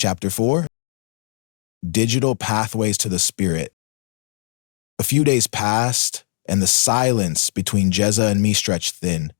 Chapter 4: Digital Pathways to the Spirit. A few days passed, and the silence between Jezza and me stretched thin.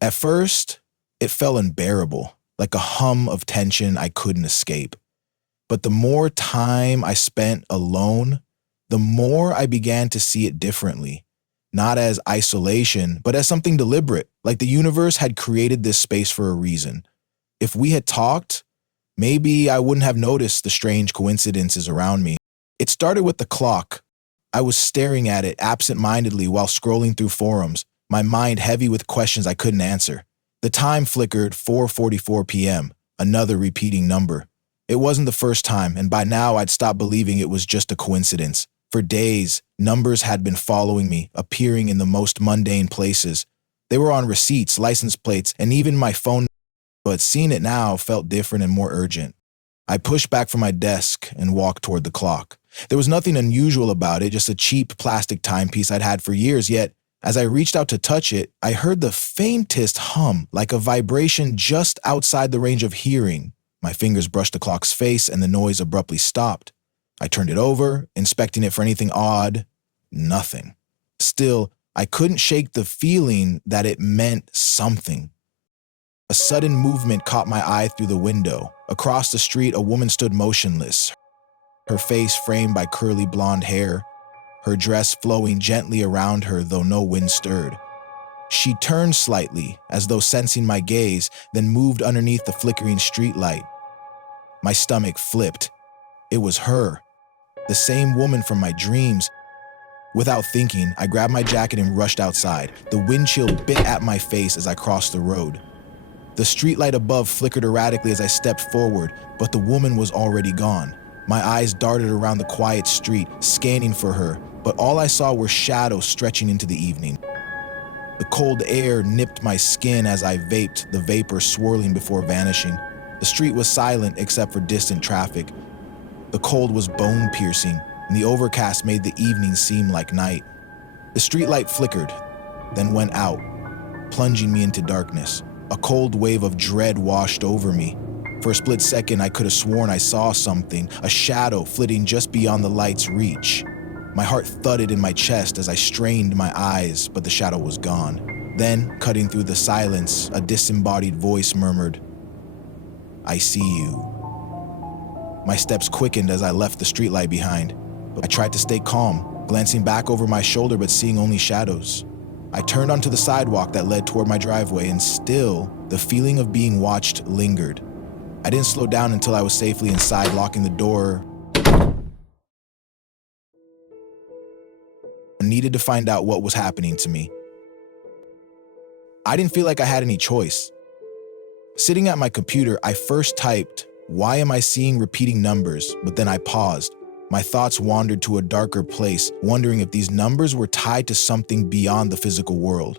At first, it felt unbearable, like a hum of tension I couldn't escape. But the more time I spent alone, the more I began to see it differently. Not as isolation, but as something deliberate, like the universe had created this space for a reason. If we had talked, maybe I wouldn't have noticed the strange coincidences around me. It started with the clock. I was staring at it absent-mindedly while scrolling through forums, my mind heavy with questions I couldn't answer. The time flickered 4:44 p.m., another repeating number. It wasn't the first time, and by now I'd stopped believing it was just a coincidence. For days, numbers had been following me, appearing in the most mundane places. They were on receipts, license plates, and even my phone, but seeing it now felt different and more urgent. I pushed back from my desk and walked toward the clock. There was nothing unusual about it, just a cheap plastic timepiece I'd had for years, yet as I reached out to touch it, I heard the faintest hum, like a vibration just outside the range of hearing. My fingers brushed the clock's face and the noise abruptly stopped. I turned it over, inspecting it for anything odd. Nothing. Still, I couldn't shake the feeling that it meant something. A sudden movement caught my eye through the window. Across the street, a woman stood motionless, her face framed by curly blonde hair, her dress flowing gently around her though no wind stirred. She turned slightly, as though sensing my gaze, then moved underneath the flickering streetlight. My stomach flipped. It was her, the same woman from my dreams. Without thinking, I grabbed my jacket and rushed outside. The wind chill bit at my face as I crossed the road. The streetlight above flickered erratically as I stepped forward, but the woman was already gone. My eyes darted around the quiet street, scanning for her, but all I saw were shadows stretching into the evening. The cold air nipped my skin as I vaped, the vapor swirling before vanishing. The street was silent except for distant traffic. The cold was bone-piercing, and the overcast made the evening seem like night. The streetlight flickered, then went out, plunging me into darkness. A cold wave of dread washed over me. For a split second, I could have sworn I saw something, a shadow flitting just beyond the light's reach. My heart thudded in my chest as I strained my eyes, but the shadow was gone. Then, cutting through the silence, a disembodied voice murmured, "I see you." My steps quickened as I left the streetlight behind. I tried to stay calm, glancing back over my shoulder but seeing only shadows. I turned onto the sidewalk that led toward my driveway, and still, the feeling of being watched lingered. I didn't slow down until I was safely inside, locking the door. I needed to find out what was happening to me. I didn't feel like I had any choice. Sitting at my computer, I first typed, "Why am I seeing repeating numbers?" But then I paused. My thoughts wandered to a darker place, wondering if these numbers were tied to something beyond the physical world.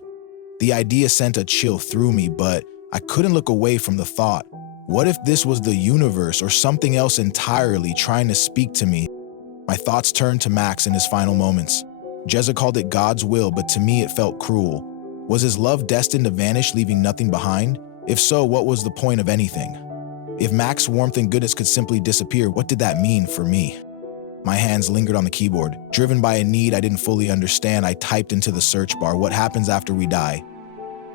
The idea sent a chill through me, but I couldn't look away from the thought. What if this was the universe or something else entirely trying to speak to me? My thoughts turned to Max in his final moments. Jezza called it God's will, but to me it felt cruel. Was his love destined to vanish, leaving nothing behind? If so, what was the point of anything? If Max's warmth and goodness could simply disappear, what did that mean for me? My hands lingered on the keyboard. Driven by a need I didn't fully understand, I typed into the search bar, "What happens after we die?"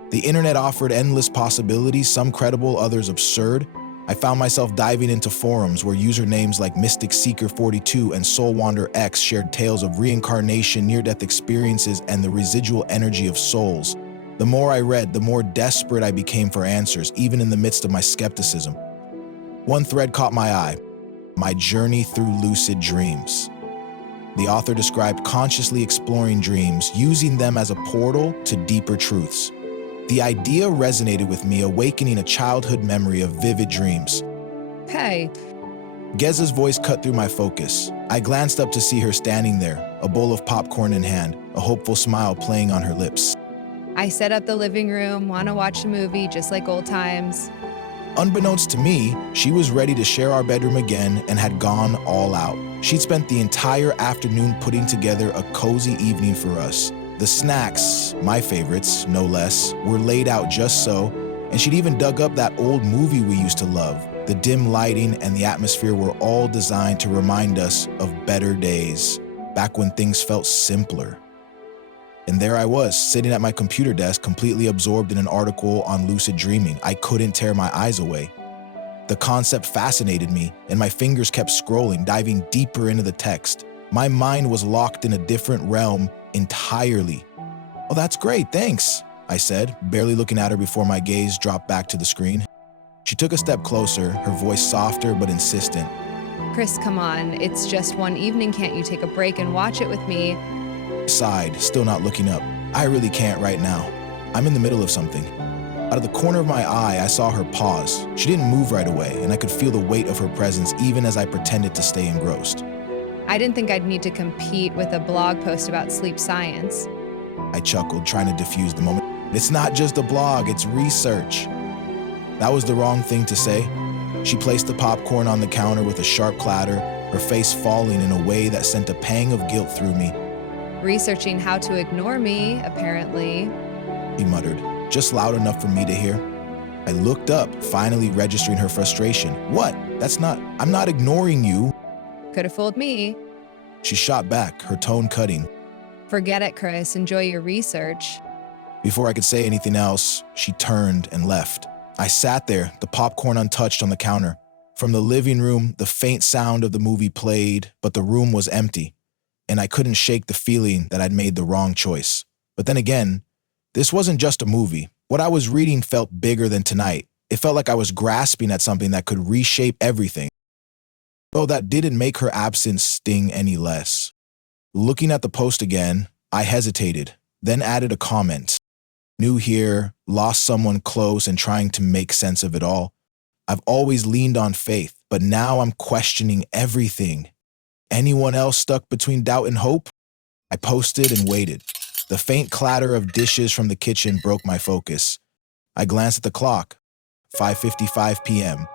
The internet offered endless possibilities, some credible, others absurd. I found myself diving into forums where usernames like Mystic Seeker 42 and Soul Wander X shared tales of reincarnation, near-death experiences, and the residual energy of souls. The more I read, the more desperate I became for answers, even in the midst of my skepticism. One thread caught my eye: my journey through lucid dreams. The author described consciously exploring dreams, using them as a portal to deeper truths. The idea resonated with me, awakening a childhood memory of vivid dreams. "Hey." Geza's voice cut through my focus. I glanced up to see her standing there, a bowl of popcorn in hand, a hopeful smile playing on her lips. "I set up the living room, want to watch a movie just like old times." Unbeknownst to me, she was ready to share our bedroom again and had gone all out. She'd spent the entire afternoon putting together a cozy evening for us. The snacks, my favorites, no less, were laid out just so, and she'd even dug up that old movie we used to love, The dim lighting and the atmosphere were all designed to remind us of better days, back when things felt simpler. And there I was, sitting at my computer desk, completely absorbed in an article on lucid dreaming. I couldn't tear my eyes away. The concept fascinated me, and my fingers kept scrolling, diving deeper into the text. My mind was locked in a different realm entirely. "Oh, that's great, thanks," I said, barely looking at her before my gaze dropped back to the screen. She took a step closer, her voice softer but insistent. Kris, come on. It's just one evening. Can't you take a break and watch it with me? I sighed, still not looking up. "I really can't right now. I'm in the middle of something." Out of the corner of my eye, I saw her pause. She didn't move right away, and I could feel the weight of her presence even as I pretended to stay engrossed. I didn't think I'd need to compete with a blog post about sleep science. I chuckled, trying to diffuse the moment. "It's not just a blog, it's research." That was the wrong thing to say. She placed the popcorn on the counter with a sharp clatter, her face falling in a way that sent a pang of guilt through me. Researching how to ignore me, apparently. He muttered, just loud enough for me to hear. I looked up, finally registering her frustration. "What? I'm not ignoring you." Could have fooled me. She shot back, her tone cutting. Forget it, Kris. Enjoy your research. Before I could say anything else, she turned and left. I sat there, the popcorn untouched on the counter. From the living room, the faint sound of the movie played, but the room was empty, and I couldn't shake the feeling that I'd made the wrong choice. But then again, this wasn't just a movie. What I was reading felt bigger than tonight. It felt like I was grasping at something that could reshape everything. Though that didn't make her absence sting any less. Looking at the post again, I hesitated, then added a comment. New here, lost someone close and trying to make sense of it all. I've always leaned on faith, but now I'm questioning everything. Anyone else stuck between doubt and hope? I posted and waited. The faint clatter of dishes from the kitchen broke my focus. I glanced at the clock, 5:55 p.m.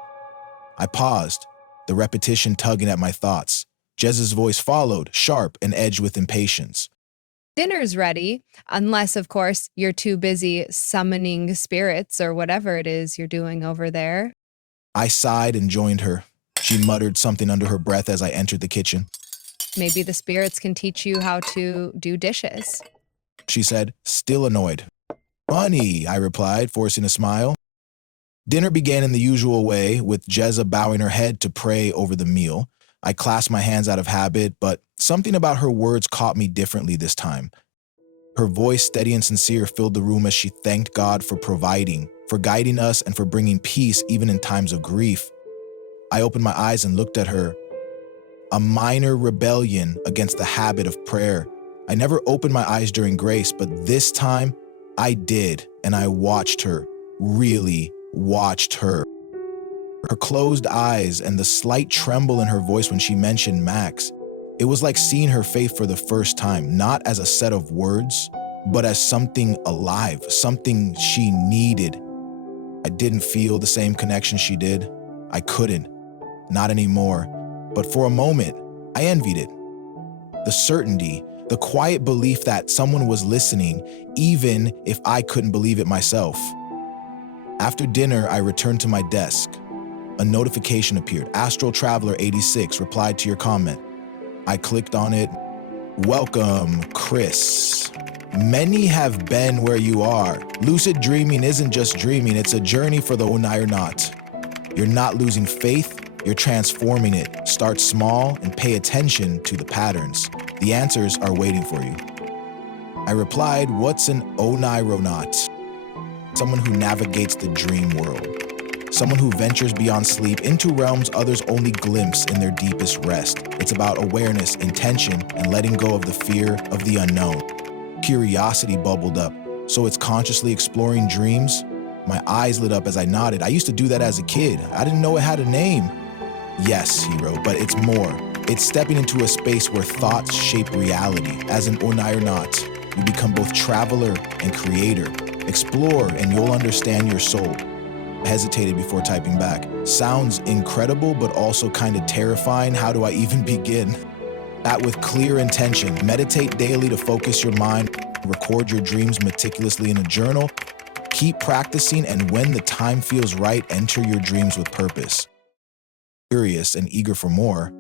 I paused, the repetition tugging at my thoughts. Jez's voice followed, sharp and edged with impatience. Dinner's ready, unless, of course, you're too busy summoning spirits or whatever it is you're doing over there. I sighed and joined her. She muttered something under her breath as I entered the kitchen. Maybe the spirits can teach you how to do dishes. She said, still annoyed. "Funny," I replied, forcing a smile. Dinner began in the usual way, with Jezza bowing her head to pray over the meal. I clasped my hands out of habit, but something about her words caught me differently this time. Her voice, steady and sincere, filled the room as she thanked God for providing, for guiding us, and for bringing peace even in times of grief. I opened my eyes and looked at her. A minor rebellion against the habit of prayer. I never opened my eyes during grace, but this time I did, and I watched her, really watched her. Her closed eyes and the slight tremble in her voice when she mentioned Max. It was like seeing her faith for the first time, not as a set of words, but as something alive, something she needed. I didn't feel the same connection she did. I couldn't, not anymore. But for a moment, I envied it. The certainty, the quiet belief that someone was listening, even if I couldn't believe it myself. After dinner, I returned to my desk. A notification appeared. Astral Traveler 86 replied to your comment. I clicked on it. "Welcome, Kris. Many have been where you are. Lucid dreaming isn't just dreaming, it's a journey for the Onairnaut. You're not losing faith, you're transforming it. Start small and pay attention to the patterns. The answers are waiting for you." I replied, "What's an Oneironaut?" Someone who navigates the dream world. Someone who ventures beyond sleep into realms others only glimpse in their deepest rest. It's about awareness, intention, and letting go of the fear of the unknown. Curiosity bubbled up. "So it's consciously exploring dreams?" My eyes lit up as I nodded. "I used to do that as a kid. I didn't know it had a name." "Yes," he wrote, "but it's more. It's stepping into a space where thoughts shape reality. As an Oneironaut, you become both traveler and creator. Explore and you'll understand your soul." I hesitated before typing back. "Sounds incredible, but also kind of terrifying. How do I even begin?" Act with clear intention. Meditate daily to focus your mind. Record your dreams meticulously in a journal. Keep practicing, and when the time feels right, enter your dreams with purpose. curious and eager for more,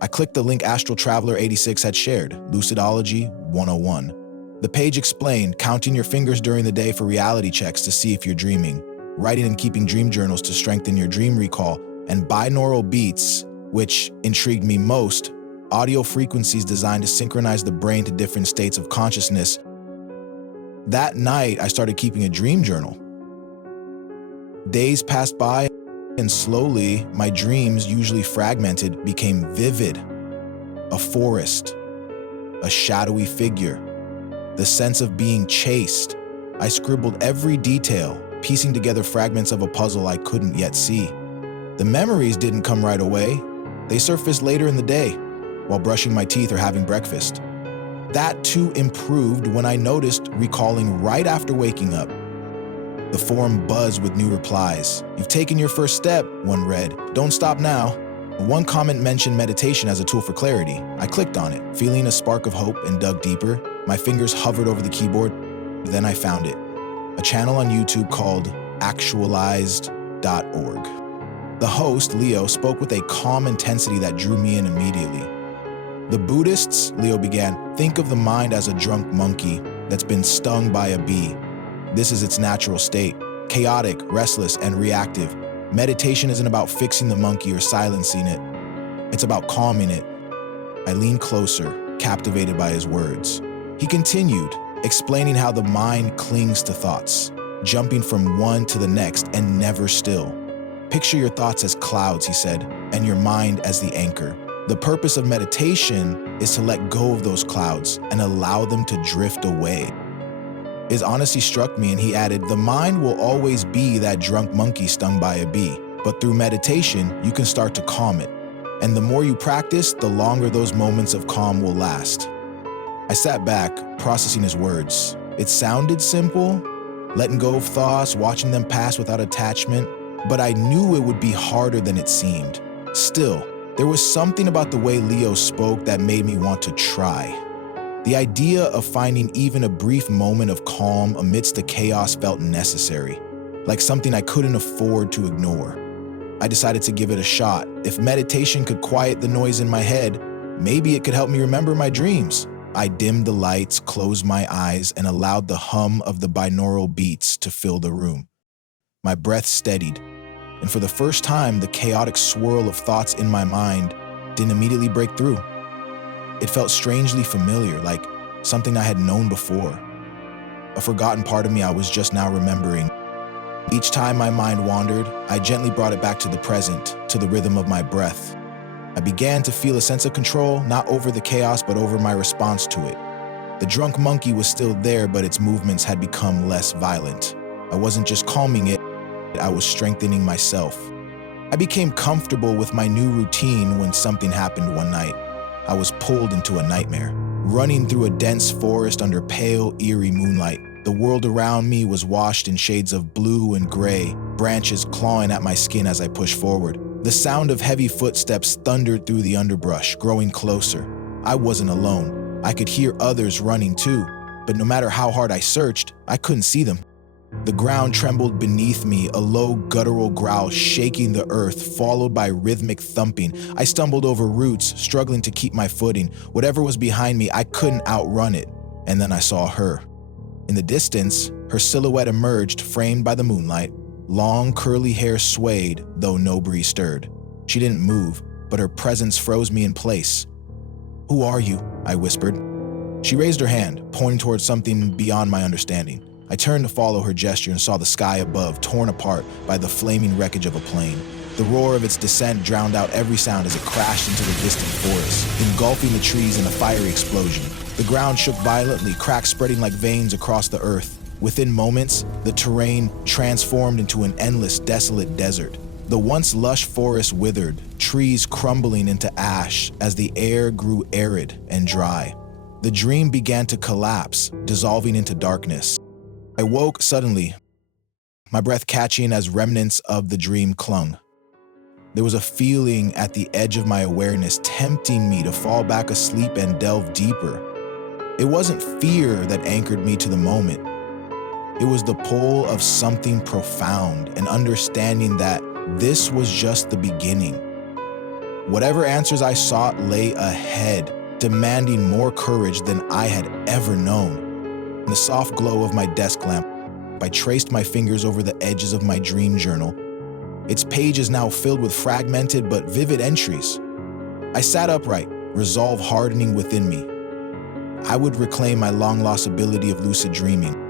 I clicked the link Astral Traveler 86 had shared, Lucidology 101. The page explained counting your fingers during the day for reality checks to see if you're dreaming, writing and keeping dream journals to strengthen your dream recall, and binaural beats, which intrigued me most, audio frequencies designed to synchronize the brain to different states of consciousness. That night, I started keeping a dream journal. Days passed by, and slowly, my dreams, usually fragmented, became vivid. A forest, a shadowy figure, the sense of being chased. I scribbled every detail, piecing together fragments of a puzzle I couldn't yet see. The memories didn't come right away. They surfaced later in the day, while brushing my teeth or having breakfast. That too improved when I noticed recalling right after waking up. The forum buzzed with new replies. "You've taken your first step," one read. "Don't stop now." One comment mentioned meditation as a tool for clarity. I clicked on it, feeling a spark of hope, and dug deeper. My fingers hovered over the keyboard. Then I found it. A channel on YouTube called actualized.org. The host, Leo, spoke with a calm intensity that drew me in immediately. "The Buddhists," Leo began, "think of the mind as a drunk monkey that's been stung by a bee. This is its natural state, chaotic, restless, and reactive. Meditation isn't about fixing the monkey or silencing it. It's about calming it." I leaned closer, captivated by his words. He continued, explaining how the mind clings to thoughts, jumping from one to the next and never still. "Picture your thoughts as clouds," he said, "and your mind as the anchor. The purpose of meditation is to let go of those clouds and allow them to drift away." His honesty struck me, and he added, "The mind will always be that drunk monkey stung by a bee, but through meditation, you can start to calm it. And the more you practice, the longer those moments of calm will last." I sat back, processing his words. It sounded simple, letting go of thoughts, watching them pass without attachment, but I knew it would be harder than it seemed. Still, there was something about the way Leo spoke that made me want to try. The idea of finding even a brief moment of calm amidst the chaos felt necessary, like something I couldn't afford to ignore. I decided to give it a shot. If meditation could quiet the noise in my head, maybe it could help me remember my dreams. I dimmed the lights, closed my eyes, and allowed the hum of the binaural beats to fill the room. My breath steadied, and for the first time, the chaotic swirl of thoughts in my mind didn't immediately break through. It felt strangely familiar, like something I had known before. A forgotten part of me I was just now remembering. Each time my mind wandered, I gently brought it back to the present, to the rhythm of my breath. I began to feel a sense of control, not over the chaos, but over my response to it. The drunk monkey was still there, but its movements had become less violent. I wasn't just calming it, I was strengthening myself. I became comfortable with my new routine when something happened one night. I was pulled into a nightmare, running through a dense forest under pale, eerie moonlight. The world around me was washed in shades of blue and gray, branches clawing at my skin as I pushed forward. The sound of heavy footsteps thundered through the underbrush, growing closer. I wasn't alone. I could hear others running too, but no matter how hard I searched, I couldn't see them. The ground trembled beneath me, a low guttural growl shaking the earth, followed by rhythmic thumping. I stumbled over roots, struggling to keep my footing. Whatever was behind me, I couldn't outrun it. And then I saw her. In the distance, her silhouette emerged, framed by the moonlight. Long, curly hair swayed, though no breeze stirred. She didn't move, but her presence froze me in place. "Who are you?" I whispered. She raised her hand, pointing towards something beyond my understanding. I turned to follow her gesture and saw the sky above torn apart by the flaming wreckage of a plane. The roar of its descent drowned out every sound as it crashed into the distant forest, engulfing the trees in a fiery explosion. The ground shook violently, cracks spreading like veins across the earth. Within moments, the terrain transformed into an endless, desolate desert. The once lush forest withered, trees crumbling into ash as the air grew arid and dry. The dream began to collapse, dissolving into darkness. I woke suddenly, my breath catching as remnants of the dream clung. There was a feeling at the edge of my awareness tempting me to fall back asleep and delve deeper. It wasn't fear that anchored me to the moment. It was the pull of something profound, an understanding that this was just the beginning. Whatever answers I sought lay ahead, demanding more courage than I had ever known. In the soft glow of my desk lamp, I traced my fingers over the edges of my dream journal. Its page is now filled with fragmented but vivid entries. I sat upright, resolve hardening within me. I would reclaim my long-lost ability of lucid dreaming.